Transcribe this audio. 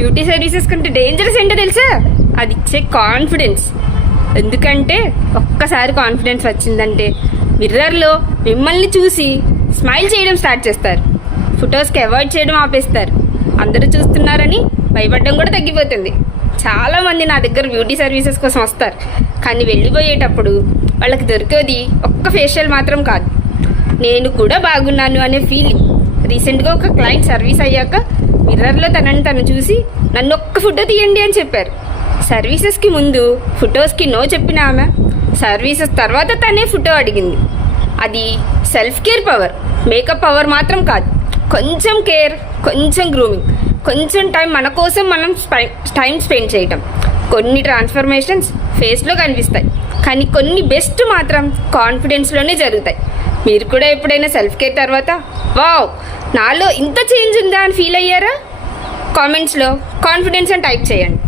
Beauty services కంటే dangerous ఏంటో తెలుసా? అది ఇచ్చే కాన్ఫిడెన్స్. ఎందుకంటే ఒక్కసారి కాన్ఫిడెన్స్ వచ్చిందంటే మిర్రర్లో మిమ్మల్ని చూసి స్మైల్ చేయడం స్టార్ట్ చేస్తారు. ఫొటోస్కి అవాయిడ్ చేయడం ఆపేస్తారు. అందరూ చూస్తున్నారని భయపడడం కూడా తగ్గిపోతుంది. చాలామంది నా దగ్గర బ్యూటీ సర్వీసెస్ కోసం వస్తారు, కానీ వెళ్ళిపోయేటప్పుడు వాళ్ళకి దొరికేది ఒక్క ఫేషియల్ మాత్రం కాదు, నేను కూడా బాగున్నాను అనే ఫీలింగ్. రీసెంట్గా ఒక క్లయింట్ సర్వీస్ అయ్యాక మిర్రర్లో తనని తను చూసి నన్ను ఒక్క ఫోటో తీయండి అని చెప్పారు. సర్వీసెస్కి ముందు ఫొటోస్కి నో చెప్పిన ఆమె సర్వీసెస్ తర్వాత తనే ఫోటో అడిగింది. అది self care power, makeup power మాత్రం కాదు. కొంచెం కేర్, కొంచెం గ్రూమింగ్, కొంచెం టైం మన కోసం మనం టైం స్పెండ్ చేయటం. కొన్ని ట్రాన్స్ఫర్మేషన్స్ ఫేస్లో కనిపిస్తాయి, కానీ కొన్ని బెస్ట్ మాత్రం కాన్ఫిడెన్స్లోనే జరుగుతాయి. మీరు కూడా ఎప్పుడైనా సెల్ఫ్ కేర్ తర్వాత వావ్ నాలో ఇంత చేంజ్ ఉందా అని ఫీల్ అయ్యారా? కామెంట్స్లో కాన్ఫిడెన్స్ అని టైప్ చేయండి.